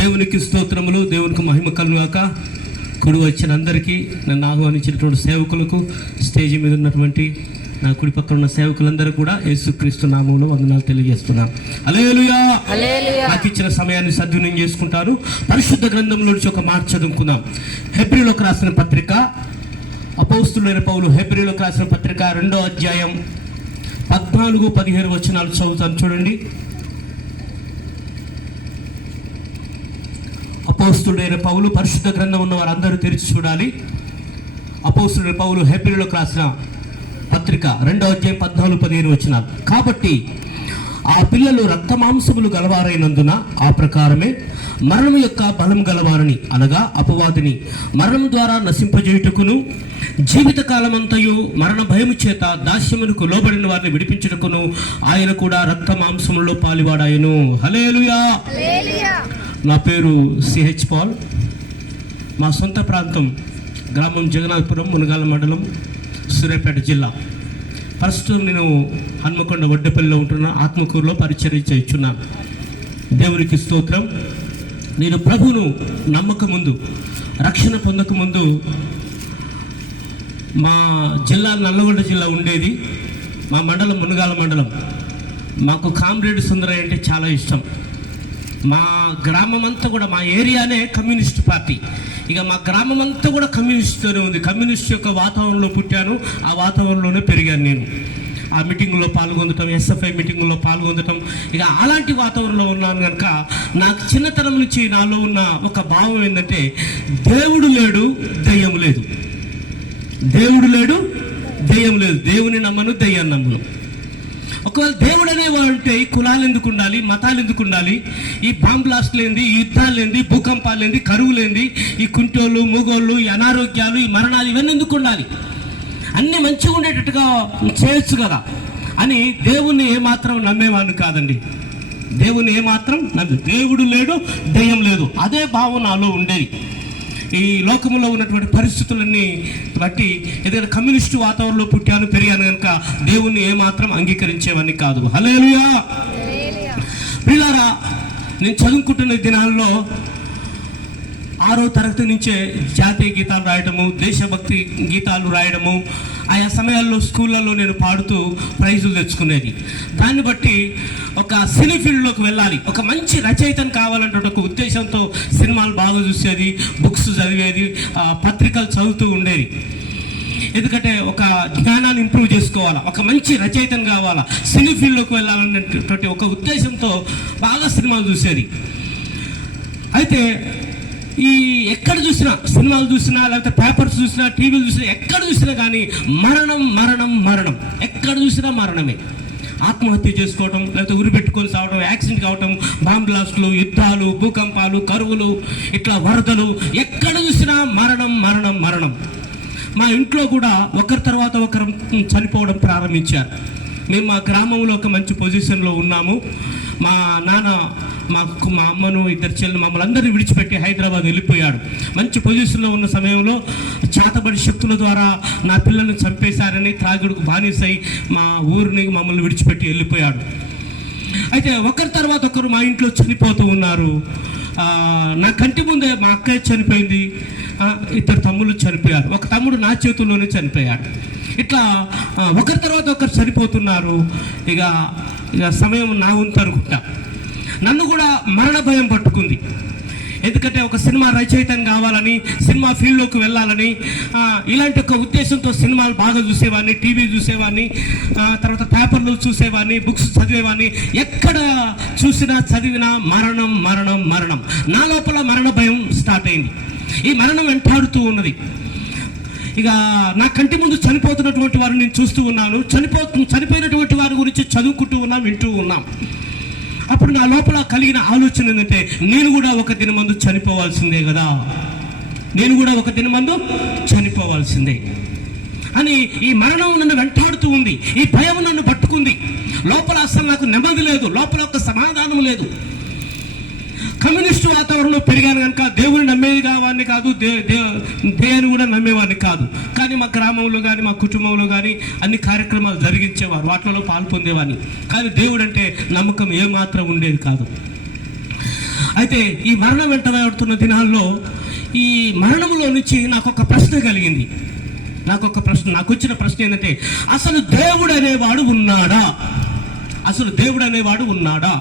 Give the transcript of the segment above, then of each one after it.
దేవునికి స్తోత్రములు, దేవునికి మహిమ కలుగాక. కుడి వచ్చిన అందరికీ, నన్ను ఆహ్వానించినటువంటి సేవకులకు, స్టేజ్ మీద ఉన్నటువంటి నా కుడి పక్కన ఉన్న సేవకులందరూ కూడా యేసుక్రీస్తు నామములో వందనాలు తెలియజేస్తున్నాను. హల్లెలూయా. నాకు ఇచ్చిన సమయాన్ని సద్వినియోగం చేసుకుంటారు. పరిశుద్ధ గ్రంథంలో నుంచి ఒక మాట చదువుకుందాం. హెబ్రీయులకు రాసిన పత్రిక, అపోస్తలుడైన పౌలు హెబ్రీయులకు రాసిన పత్రిక 2వ అధ్యాయం 14-17 వచనాలు చదువుతాను, చూడండి. అపోస్తలుడైన పౌలు, పరిశుద్ధ గ్రంథం ఉన్న వారందరూ తెరిచి చూడాలి. అపోస్తలుడైన పౌలు హెబ్రీయులకు రాసిన పత్రిక 2వ అధ్యాయం 14-17 వచనాలు. కాబట్టి ఆ పిల్లలు రక్త మాంసములు గలవారైనందున ఆ ప్రకారమే మరణము యొక్క బలం గలవారని, అనగా అపవాదిని మరణం ద్వారా నశింపజేయుటకును, జీవితకాలమంతయు మరణ భయము చేత దాస్యమునకు లోబడిన వారిని విడిపించుటకును ఆయన కూడా రక్త మాంసములలో పాలివాడాయను. హల్లెలూయా. నా పేరు సిహెచ్ పాల్. మా సొంత ప్రాంతం గ్రామం జగన్నాథపురం, మునగాల మండలం, సూర్యాపేట జిల్లా. ప్రస్తుతం నేను హన్మకొండ వడ్డపల్లిలో ఉంటున్న, ఆత్మకూరులో పరిచర్య చేయుచున్నాను. దేవునికి స్తోత్రం. నేను ప్రభువును నమ్మక ముందు, రక్షణ పొందక ముందు మా జిల్లా నల్లగొండ జిల్లా ఉండేది. మా మండలం మునగాల మండలం. మాకు కామ్రేడ్ సుందరయ్య అంటే చాలా ఇష్టం. మా గ్రామం అంతా కూడా, మా ఏరియానే కమ్యూనిస్ట్ పార్టీ. ఇక మా గ్రామం అంతా కూడా కమ్యూనిస్ట్తోనే ఉంది. కమ్యూనిస్ట్ యొక్క వాతావరణంలో పుట్టాను, ఆ వాతావరణంలోనే పెరిగాను నేను. ఆ మీటింగుల్లో పాల్గొనటం, ఎస్ఎఫ్ఐ మీటింగుల్లో పాల్గొనటం, ఇక అలాంటి వాతావరణంలో ఉన్నాను కనుక నాకు చిన్నతనం నుంచి నాలో ఉన్న ఒక భావం ఏంటంటే, దేవుడు లేడు, దెయ్యం లేదు. దేవుడు లేడు, దెయ్యం లేదు. దేవుని నమ్మను, దెయ్యాన్ని నమ్మను. ఒకవేళ దేవుడు అనేవాడు అంటే ఈ కులాలు ఎందుకు ఉండాలి, మతాలు ఎందుకు ఉండాలి, ఈ బాంబ్ బ్లాస్ట్లు ఏంది, ఈ యుద్ధాలు ఏంది, భూకంపాలు ఏంది, కరువులేంది, ఈ కుంటోళ్ళు, మూగోళ్ళు, ఈ అనారోగ్యాలు, ఈ మరణాలు, ఇవన్నీ ఎందుకు ఉండాలి? అన్నీ మంచిగా ఉండేటట్టుగా చేయొచ్చు కదా అని దేవుణ్ణి ఏమాత్రం నమ్మేవాడిని కాదండి. దేవుని ఏమాత్రం దేవుడు లేడు, దెయ్యం లేదు, అదే భావం నాలో ఉండేది. ఈ లోకంలో ఉన్నటువంటి పరిస్థితులన్నీ బట్టి, ఎందుకంటే కమ్యూనిస్టు వాతావరణంలో పుట్టాను, పెరిగాను కనుక దేవుణ్ణి ఏమాత్రం అంగీకరించేవాడిని కాదు. హల్లెలూయా. ప్రియులారా, నేను చదువుకుంటున్న దినాల్లో 6వ తరగతి నుంచే జాతీయ గీతాలు రాయడము, దేశభక్తి గీతాలు రాయడము, ఆయా సమయాల్లో స్కూళ్ళల్లో నేను పాడుతూ ప్రైజులు తెచ్చుకునేది. దాన్ని బట్టి ఒక సినీ ఫీల్డ్లోకి వెళ్ళాలి, ఒక మంచి రచయితను కావాలంటే ఒక ఉద్దేశంతో సినిమాలు బాగా చూసేది, బుక్స్ చదివేది, పత్రికలు చదువుతూ ఉండేది. ఎందుకంటే ఒక జ్ఞానాన్ని ఇంప్రూవ్ చేసుకోవాలా, ఒక మంచి రచయితను కావాలా, సినీ ఫీల్డ్లోకి వెళ్ళాలనేటువంటి ఒక ఉద్దేశంతో బాగా సినిమాలు చూసేది. అయితే ఈ ఎక్కడ చూసినా, సినిమాలు చూసినా, లేకపోతే పేపర్స్ చూసినా, టీవీలు చూసినా, ఎక్కడ చూసినా కానీ మరణం మరణం మరణం, ఎక్కడ చూసినా మరణమే. ఆత్మహత్య చేసుకోవడం, లేకపోతే ఉరి పెట్టుకొని సావడం, యాక్సిడెంట్ కావడం, బాంబ్ బ్లాస్టులు, యుద్ధాలు, భూకంపాలు, కరువులు, ఇట్లా వరదలు, ఎక్కడ చూసినా మరణం మరణం మరణం. మా ఇంట్లో కూడా ఒకరి తర్వాత ఒకరు చనిపోవడం ప్రారంభించారు. మేము మా గ్రామంలో ఒక మంచి పొజిషన్లో ఉన్నాము. మా నాన్న మా అమ్మను, ఇద్దరు చెల్లెలు, మమ్మల్ని అందరినీ విడిచిపెట్టి హైదరాబాద్ వెళ్ళిపోయాడు. మంచి పొజిషన్లో ఉన్న సమయంలో చేతబడి శక్తుల ద్వారా నా పిల్లల్ని చంపేశారని త్రాగుడుకు బానిసై మా ఊరిని, మమ్మల్ని విడిచిపెట్టి వెళ్ళిపోయాడు. అయితే ఒకరి తర్వాత ఒకరు మా ఇంట్లో చనిపోతూ ఉన్నారు. నా కంటి ముందే మా అక్కయ్య చనిపోయింది, ఇద్దరు తమ్ముళ్ళు చనిపోయారు, ఒక తమ్ముడు నా చేతుల్లోనే చనిపోయాడు. ఇట్లా ఒకరి తర్వాత ఒకరు చనిపోతున్నారు. ఇక సమయం నా వంతు అనుకుంటా. నన్ను కూడా మరణ భయం పట్టుకుంది. ఎందుకంటే ఒక సినిమా రచయితను కావాలని, సినిమా ఫీల్డ్లోకి వెళ్ళాలని, ఇలాంటి ఒక ఉద్దేశంతో సినిమాలు బాగా చూసేవాడిని, టీవీ చూసేవాడిని, తర్వాత పేపర్లు చూసేవాడిని, బుక్స్ చదివేవాడిని. ఎక్కడ చూసినా చదివినా మరణం మరణం మరణం. నా లోపల మరణ భయం స్టార్ట్ అయింది. ఈ మరణం వెంటాడుతూ ఉన్నది. ఇక నా కంటి ముందు చనిపోతున్నటువంటి వారిని నేను చూస్తూ ఉన్నాను, చనిపోయినటువంటి వారి గురించి చదువుకుంటూ ఉన్నాం, వింటూ ఉన్నాం. అప్పుడు నా లోపల కలిగిన ఆలోచన ఏంటంటే, నేను కూడా ఒక దినమందు చనిపోవాల్సిందే కదా, నేను కూడా ఒక దినమందు చనిపోవాల్సిందే అని ఈ మరణం నన్ను వెంటాడుతూ ఉంది. ఈ భయం నన్ను పట్టుకుంది. లోపల అసలు నాకు నెమ్మది లేదు, లోపల ఒక సమాధానం లేదు. కమ్యూనిస్టు వాతావరణంలో పెరిగాను కనుక దేవుని నమ్మేది కావాలని కాదు, దేవుని కూడా నమ్మేవాడిని కాదు. కానీ మా గ్రామంలో కానీ మా కుటుంబంలో కానీ అన్ని కార్యక్రమాలు జరిగించేవారు, వాటిలో పాల్పొందేవాడిని. కానీ దేవుడు అంటే నమ్మకం ఏమాత్రం ఉండేది కాదు. అయితే ఈ మరణం వెంట పడుతున్న దినాల్లో ఈ మరణంలో నుంచి నాకు ఒక ప్రశ్న కలిగింది. నాకు వచ్చిన ప్రశ్న ఏంటంటే, అసలు దేవుడు అనేవాడు ఉన్నాడా? అసలు దేవుడు అనేవాడు ఉన్నాడా?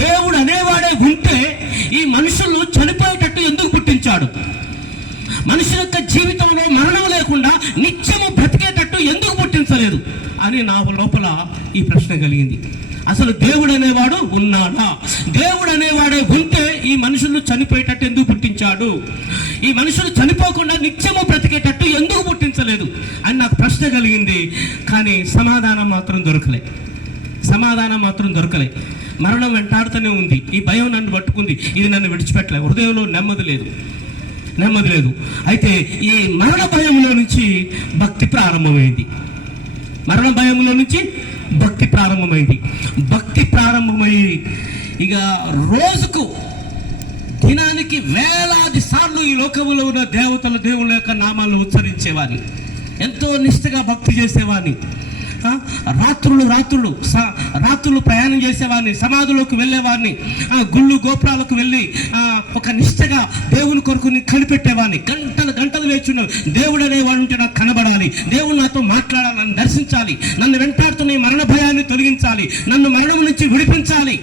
దేవుడు అనేవాడే ఉంటే ఈ మనుషులు చనిపోయేటట్టు ఎందుకు పుట్టించాడు? మనుషుల యొక్క జీవితంలో మరణం లేకుండా నిత్యము బ్రతికేటట్టు ఎందుకు పుట్టించలేదు అని నా లోపల ఈ ప్రశ్న కలిగింది. అసలు దేవుడు అనేవాడు ఉన్నాడా? దేవుడు అనేవాడే ఉంటే ఈ మనుషులు చనిపోయేటట్టు ఎందుకు పుట్టించాడు? ఈ మనుషులు చనిపోకుండా నిత్యము బ్రతికేటట్టు ఎందుకు పుట్టించలేదు అని నాకు ప్రశ్న కలిగింది. కానీ సమాధానం మాత్రం దొరకలే. మరణం వెంటాడుతూనే ఉంది. ఈ భయం నన్ను పట్టుకుంది, ఇది నన్ను విడిచిపెట్టలే. హృదయంలో నెమ్మది లేదు. అయితే ఈ మరణ భయంలో నుంచి భక్తి ప్రారంభమైంది. భక్తి ప్రారంభమై ఇక రోజుకు దినానికి వేలాది సార్లు ఈ లోకంలో ఉన్న దేవుళ్ళ యొక్క నామాలను ఉచ్చరించేవాడిని. ఎంతో నిష్ఠగా భక్తి చేసేవాడిని. రాత్రులు ప్రయాణం చేసేవాడిని, సమాధులకు వెళ్ళేవాడిని, గుళ్ళు గోపురాలకు వెళ్ళి ఒక నిష్ఠగా దేవుని కొరకు కనిపెట్టేవాడిని. గంటలు వేచున్నాను. దేవుడు అనేవాడు ఉంటే నాకు కనబడాలి, దేవుడు నాతో మాట్లాడాలి, నన్ను దర్శించాలి, నన్ను వెంటాడుతున్న ఈ మరణ భయాన్ని తొలగించాలి, నన్ను మరణం నుంచి విడిపించాలి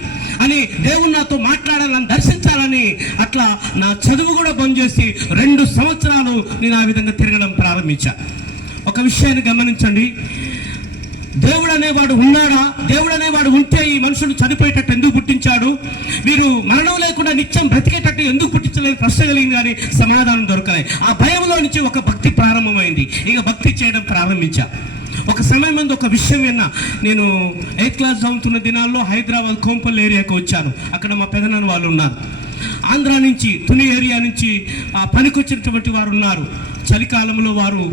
అని దేవుడు నాతో మాట్లాడాలి, నన్ను దర్శించాలని అట్లా నా చదువు కూడా బంద్ చేసి 2 సంవత్సరాలు నేను ఆ విధంగా తిరగడం ప్రారంభించా. ఒక విషయాన్ని గమనించండి, దేవుడు అనేవాడు ఉన్నాడా? దేవుడు అనేవాడు ఉంటే ఈ మనుషులు చనిపోయేటట్టు ఎందుకు పుట్టించాడు? వీరు మరణం లేకుండా నిత్యం బ్రతికేటట్టు ఎందుకు పుట్టించలేని ప్రశ్న కలిగింది, కానీ సమాధానం దొరకలే. ఆ భయంలో నుంచి ఒక భక్తి ప్రారంభమైంది. ఇక భక్తి చేయడం ప్రారంభించా. ఒక సమయం ముందు ఒక విషయం విన్నా. నేను 8th క్లాస్ చదువుతున్న దినాల్లో హైదరాబాద్ కోంపల్లి ఏరియాకి వచ్చాను. అక్కడ మా పెదనాన్న వాళ్ళు ఉన్నారు. ఆంధ్ర నుంచి, తుని ఏరియా నుంచి పనికొచ్చినటువంటి వారు ఉన్నారు. చలికాలంలో వారు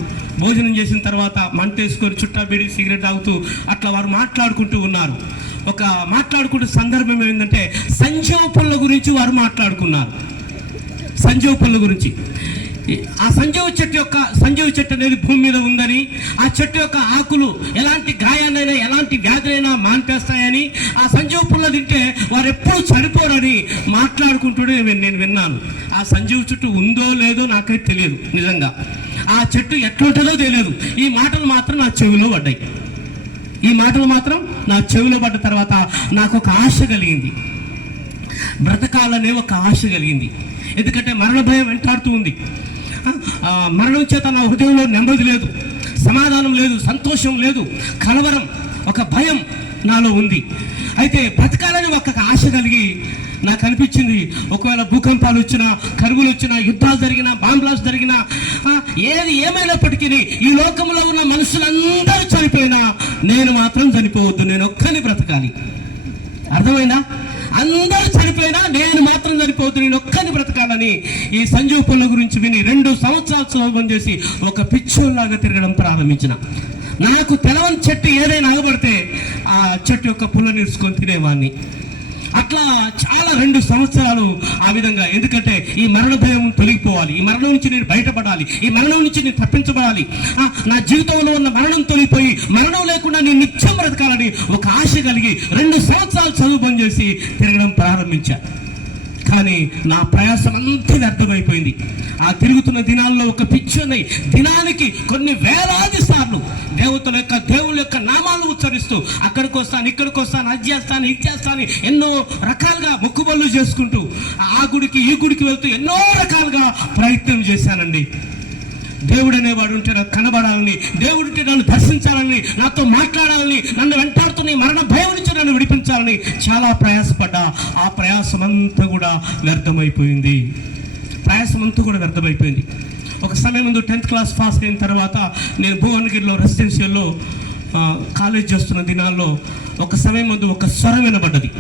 భోజనం చేసిన తర్వాత మంట వేసుకొని చుట్టా బీడి సిగరెట్ తాగుతూ అట్లా వారు మాట్లాడుకుంటూ ఉన్నారు. మాట్లాడుకుంటే సందర్భం ఏంటంటే సంజీవ పళ్ళ గురించి వారు మాట్లాడుకున్నారు. సంజీవ పళ్ళ గురించి. ఆ సంజీవ చెట్టు అనేది భూమి మీద ఉందని, ఆ చెట్టు యొక్క ఆకులు ఎలాంటి గాయాన్నైనా ఎలాంటి వ్యాధులైనా మాన్పేస్తాయని, ఆ సంజీవ పుల్ల తింటే వారు ఎప్పుడు చనిపోరని మాట్లాడుకుంటూనే నేను విన్నాను. ఆ సంజీవ చెట్టు ఉందో లేదో నాకైతే తెలియదు. నిజంగా ఆ చెట్టు ఎట్లుంటుందో తెలియదు. ఈ మాటలు మాత్రం నా చెవిలో పడ్డ తర్వాత నాకు ఒక ఆశ కలిగింది. బ్రతకాలనే ఒక ఆశ కలిగింది. ఎందుకంటే మరణ భయం వెంటాడుతూ ఉంది. మరణం చేత నా హృదయంలో నెమ్మది లేదు, సమాధానం లేదు, సంతోషం లేదు, కలవరం, ఒక భయం నాలో ఉంది. అయితే బ్రతకాలని ఒక ఆశ కలిగి నాకు అనిపించింది, ఒకవేళ భూకంపాలు వచ్చినా, కరువులు వచ్చినా, యుద్ధాలు జరిగినా, బాంబ్ బ్లాస్ట్ జరిగినా, ఏమైనప్పటికీ ఈ లోకంలో ఉన్న మనుషులందరూ చనిపోయినా నేను మాత్రం చనిపోవద్దు, నేను ఒక్కని బ్రతకాలి. అర్థమైందా? అందరూ చనిపోయినా నేను మాత్రం చనిపోవద్దు, నేను ఒక్కని బ్రతకాలని ఈ సంజీవ పుల్ల గురించి విని 2 సంవత్సరాలు శోభం చేసి ఒక పిచ్చోల్లాగా తిరగడం ప్రారంభించిన. నాకు తెలవని చెట్టు ఏదైనా అగబడితే ఆ చెట్టు యొక్క పుల్ల నిరుచుకొని తినేవాడిని. అట్లా చాలా 2 సంవత్సరాలు ఆ విధంగా. ఎందుకంటే ఈ మరణ భయం తొలగిపోవాలి, ఈ మరణం నుంచి నేను బయటపడాలి, ఈ మరణం నుంచి నేను తప్పించబడాలి, నా జీవితంలో ఉన్న మరణం తొలగిపోయి మరణం లేకుండా నేను నిత్యం బ్రతకాలని ఒక ఆశ కలిగి 2 సంవత్సరాలు చదువు బంద్ చేసి తిరగడం ప్రారంభించా. కానీ నా ప్రయాసం అంతా వ్యర్థమైపోయింది. ఆ తిరుగుతున్న దినాల్లో ఒక పిచ్చున్నాయి. దినానికి కొన్ని వేలాది సార్లు దేవుళ్ళ యొక్క నామాలు ఉచ్చరిస్తూ అక్కడికి వస్తాను, ఇక్కడికి వస్తాను, అది చేస్తాను, ఇది చేస్తాను, ఎన్నో రకాలుగా మొక్కుబళ్ళు చేసుకుంటూ ఆ గుడికి ఈ గుడికి వెళ్తూ ఎన్నో రకాలుగా ప్రయత్నం చేశానండి. దేవుడు అనేవాడు ఉంటే నాకు కనబడాలని, దేవుడు ఉంటే నన్ను దర్శించాలని, నాతో మాట్లాడాలని, నన్ను వెంటాడుతున్న మరణ భయం నుంచి నన్ను విడిపించాలని చాలా ప్రయాసపడ్డా. ఆ ప్రయాసం అంతా కూడా వ్యర్థమైపోయింది. ఒక సమయం ముందు 10th క్లాస్ పాస్ అయిన తర్వాత నేను భువనగిరిలో రెసిడెన్షియల్లో కాలేజ్ చేస్తున్న దినాల్లో ఒక సమయం ముందు ఒక స్వరం వినబడ్డది.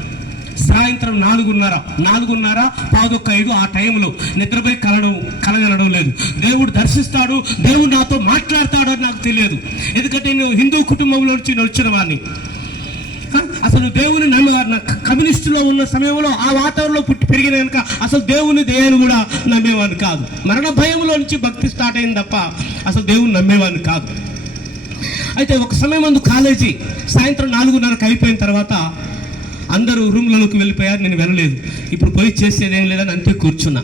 సాయంత్రం 4:30, 4:45 ఆ టైంలో నిద్రపై కలగనడం లేదు. దేవుడు దర్శిస్తాడు, దేవుడు నాతో మాట్లాడతాడు అని నాకు తెలియదు. ఎందుకంటే నేను హిందూ కుటుంబంలో నుంచి వచ్చిన వాడిని. అసలు దేవుని నమ్మి కమ్యూనిస్టులో ఉన్న సమయంలో ఆ వాతావరణంలో పుట్టి పెరిగిన కనుక అసలు దేవుని దయను కూడా నమ్మేవాడిని కాదు. మరణ భయంలో నుంచి భక్తి స్టార్ట్ అయింది తప్ప అసలు దేవుని నమ్మేవాడిని కాదు. అయితే ఒక సమయం ముందు కాలేజీ సాయంత్రం 4:30కి అయిపోయిన తర్వాత అందరూ రూమ్లలోకి వెళ్ళిపోయారు. నేను వెళ్ళలేదు. ఇప్పుడు పోయి చేసేదేం లేదని అంతే కూర్చున్నా.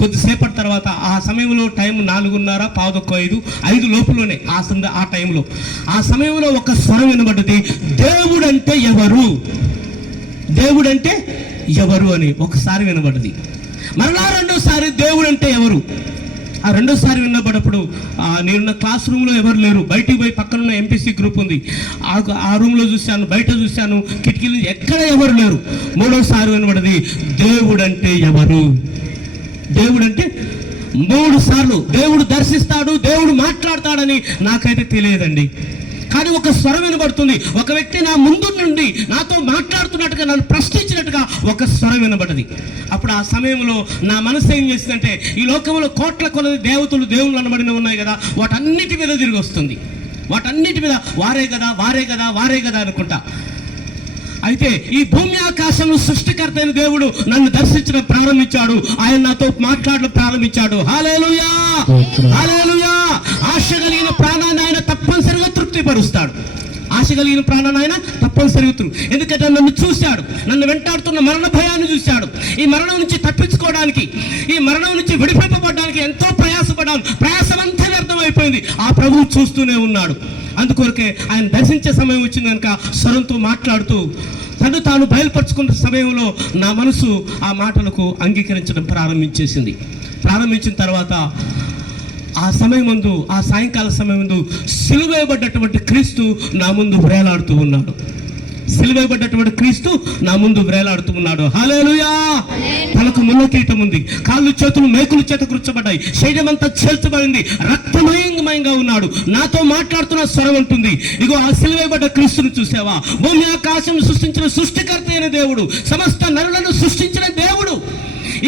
కొద్దిసేపటి తర్వాత ఆ సమయంలో టైం 4:30, 4:45, 5 లోపులోనే ఆ టైంలో ఆ సమయంలో ఒక స్వరం వినబడ్డది, దేవుడంటే ఎవరు, దేవుడంటే ఎవరు అని ఒకసారి వినబడ్డది. మరలా రెండోసారి దేవుడంటే ఎవరు. ఆ రెండోసారి విన్నప్పుడు నేనున్న క్లాస్ రూమ్లో ఎవరు లేరు. బయటికి పోయి పక్కనున్న ఎంపీసీ గ్రూప్ ఉంది, ఆ రూమ్లో చూశాను, బయట చూశాను, కిటికీలు ఎక్కడ ఎవరు లేరు. మూడోసారి వినబడింది, దేవుడంటే ఎవరు. దేవుడంటే 3 సార్లు దేవుడు దర్శిస్తాడు, దేవుడు మాట్లాడతాడని నాకైతే తెలియదండి. కానీ ఒక స్వరం వినబడుతుంది. ఒక వ్యక్తి నా ముందు నుండి నాతో మాట్లాడుతున్నట్టుగా, నన్ను ప్రశ్నించినట్టుగా ఒక స్వరం వినబడ్డది. అప్పుడు ఆ సమయంలో నా మనసు ఏం చేసిందంటే, ఈ లోకంలో కోట్ల కొలది దేవుళ్ళు అనబడిన ఉన్నాయి కదా, వాటన్నిటి మీద తిరిగి వస్తుంది. వాటన్నిటి మీద వారే కదా అనుకుంటా. అయితే ఈ భూమి ఆకాశంలో సృష్టికర్త అయిన దేవుడు నన్ను దర్శించడం ప్రారంభించాడు. ఆయన నాతో మాట్లాడడం ప్రారంభించాడు. హల్లెలూయా, హల్లెలూయా. ఆశ కలిగిన ప్రాణాన్ని ఆయన తప్పనిసరిగా తృప్తిపరుస్తాడు. ఆశ కలిగిన ప్రాణాన్ని ఆయన తప్పనిసరిగా ఎందుకంటే నన్ను చూశాడు, నన్ను వెంటాడుతున్న మరణ భయాన్ని చూశాడు. ఈ మరణం నుంచి తప్పించుకోవడానికి, ఈ మరణం నుంచి విడిపింపబడడానికి ఎంతో ప్రయాసపడ్డాను. ప్రయాసమంతా వ్యర్థమైపోయింది. ఆ ప్రభువు చూస్తూనే ఉన్నాడు. అందుకొరకే ఆయన దర్శించే సమయం వచ్చింది కనుక స్వరంతో మాట్లాడుతూ తను తాను బయలుపరుచుకున్న సమయంలో నా మనసు ఆ మాటలకు అంగీకరించడం ప్రారంభించిన తర్వాత ఆ సమయం ముందు, ఆ సాయంకాల సమయం ముందు సిలువేయబడ్డటువంటి క్రీస్తు నా ముందు వేలాడుతూ ఉన్నాడు. సిలువేయబడ్డటువంటి క్రీస్తు నా ముందు వేలాడుతూ ఉన్నాడు. హల్లెలూయా. తనకు ముళ్ళ కిరీటం ఉంది, కాళ్ళు చేతులు మేకుల చేత కూర్చోబడ్డాయి, శరీరం అంతా చేల్చబడింది, రక్తమయంగా ఉన్నాడు. నాతో మాట్లాడుతున్న స్వరం ఉంటుంది, ఇగో ఆ సిలువేయబడ్డ క్రీస్తును చూసావా? భూమి ఆకాశం సృష్టించిన సృష్టికర్త అయిన దేవుడు, సమస్త నరులను సృష్టించిన దేవుడు,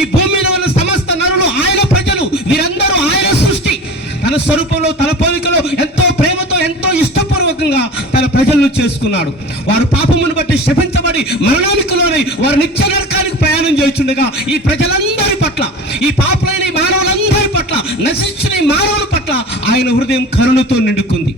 ఈ భూమిలో ఉన్న సమస్త నరులు ఆయన ప్రజలు, వీరందరూ ఆయన సృష్టి. తన స్వరూపంలో, తన పోలికలో ఎంతో ప్రేమతో, ఎంతో ఇష్టపూర్వకంగా తన ప్రజలను చేసుకున్నాడు. వారు పాపమును బట్టి శపించబడి మరణానికి లోనై వారు నిత్య నరకానికి ప్రయాణం చేయుచుండగా ఈ ప్రజలందరి పట్ల, ఈ పాపులైన ఈ మానవులందరి పట్ల, నశించిన ఈ మానవుల పట్ల ఆయన హృదయం కరుణతో నిండుకోండి.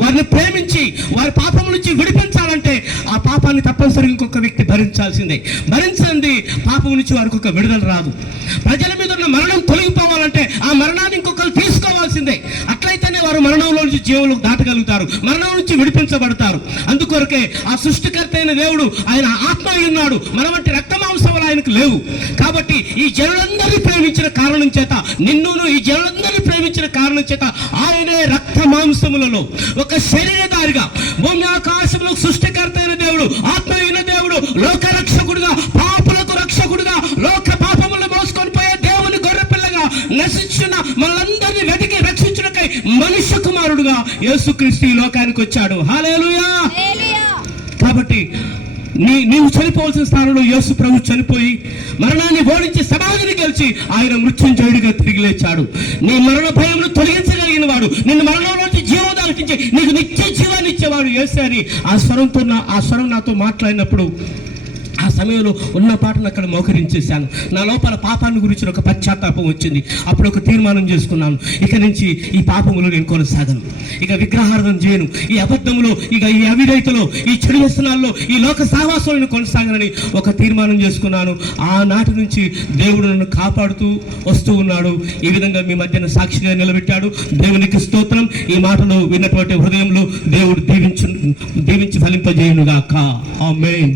వారిని ప్రేమించి వారి పాపం నుంచి విడిపించాలంటే ఆ పాపాన్ని తప్పనిసరిగా ఇంకొక వ్యక్తి భరించండి. పాపం నుంచి వారికి ఒక విడుదల రాదు. ప్రజల మీద ఉన్న మరణం తొలగిపోవాలంటే ఆ మరణాన్ని ఇంకొకరు తీసుకోవాల్సిందే. అట్లయితేనే వారు మరణంలో నుంచి జీవులకు దాటగలుగుతారు, మరణం నుంచి విడిపించబడతారు. అందుకొరకే ఆ సృష్టికర్త అయిన దేవుడు ఆయన ఆత్మ ఉన్నాడు. మన వంటి రక్తమాంసములు ఆయనకు లేవు. కాబట్టి ఈ జనులందరినీ ప్రేమించిన కారణం చేత, నిన్నును ఈ జనులందరినీ ప్రేమించిన కారణం చేత ఆయనే రక్తమాంసములలో ఒక శరీరధారిగా, భూమి ఆకాశంలో సృష్టికర్త అయిన దేవుడు, ఆత్మ అయిన దేవుడు, లోక రక్షకుడుగా, పాపులకు రక్షకుడుగా, లోక పాపములను మోసుకొని పోయే దేవుని గొర్రెపిల్లగా నశించిన మనందరినీ వెతికి రక్షించుటకై మనుష్య కుమారుడుగా యేసుక్రీస్తు ఈ లోకానికి వచ్చాడు. హల్లెలూయా. కాబట్టి నీవు చనిపోవాల్సిన స్థానంలో యేసు ప్రభు చనిపోయి మరణాన్ని ఓడించి సమాధిని గెలిచి ఆయన మృత్యుంజయుడిగా తిరిగి లేచాడు. నీ మరణ భయంను తొలగించగలిగిన వాడు, నిన్ను మరణంలోంచి జీవోదానికి నీకు నిత్య జీవాన్ని ఇచ్చేవాడు యేసే అని ఆ స్వరం నాతో మాట్లాడినప్పుడు ఆ సమయంలో ఉన్న పాటను అక్కడ మోకరించేశాను. నా లోపల పాపాన్ని గురించి ఒక పశ్చాత్తాపం వచ్చింది. అప్పుడు ఒక తీర్మానం చేసుకున్నాను, ఇక నుంచి ఈ పాపములో నేను కొనసాగను, ఇక విగ్రహార్థం చేయను, ఈ అబద్ధములో, ఇక ఈ అవిధేయతలో, ఈ చెడు వ్యసనాల్లో, ఈ లోక సావాసంలో కొనసాగనని ఒక తీర్మానం చేసుకున్నాను. ఆనాటి నుంచి దేవుడు నన్ను కాపాడుతూ వస్తూ ఉన్నాడు. ఈ విధంగా మీ మధ్యన సాక్షిగా నిలబెట్టాడు. దేవునికి స్తోత్రం. ఈ మాటలు విన్నటువంటి హృదయంలో దేవుడు దీవించి ఫలింపజేయునుగాక. ఆమేన్.